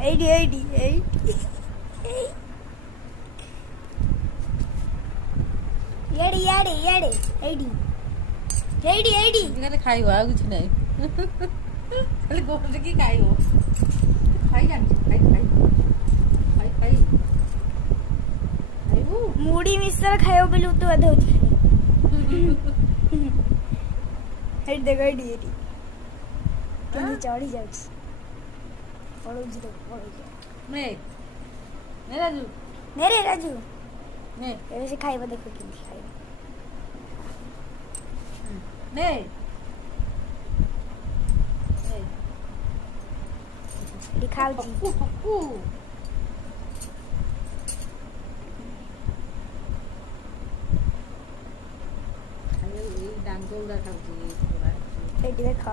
ଏଇଠି ଏଇଠି ଏଇଠି ଇଆଡେ ଇଆଡେ ଇଆଡେ ଏଇଠି ଏଇଠି ଏଇଠି ଖାଲି ଖାଇବ ଆଉ କିଛି ନାହିଁ ଖାଲି ଗୋଟରେ କି ଖାଇବ ଖାଇ ଜାଣିଛୁ ଖାଇ ଖାଇ ଖାଇ ଖାଇ ଖାଇବୁ ମୁଢି ମିକ୍ସଚର ଖାଇବ ବୋଲି ତୁ ଅଧା ହଉଛି ଏଇଠି ଦେଖ ଏଇଠି ଏଇଠି କେମିତି ଚଢି ଯାଉଛି ପଳଉଛି ତ ପଳଉଛି ନେ ନେ ରାଜୁ ନେ ରେ ରାଜୁ ନେ ଏବେ ସେ ଖାଇବ ଦେଖ କେମିତି ଖାଇବ ନେ ଏଠି ଖାଉଛି ହକୁ ହକୁ ଖାଇବାକୁ ଏଇ ଡାଙ୍ଗ ଗୁଡା ଖାଉଛି ଏଇଠି ଦେଖ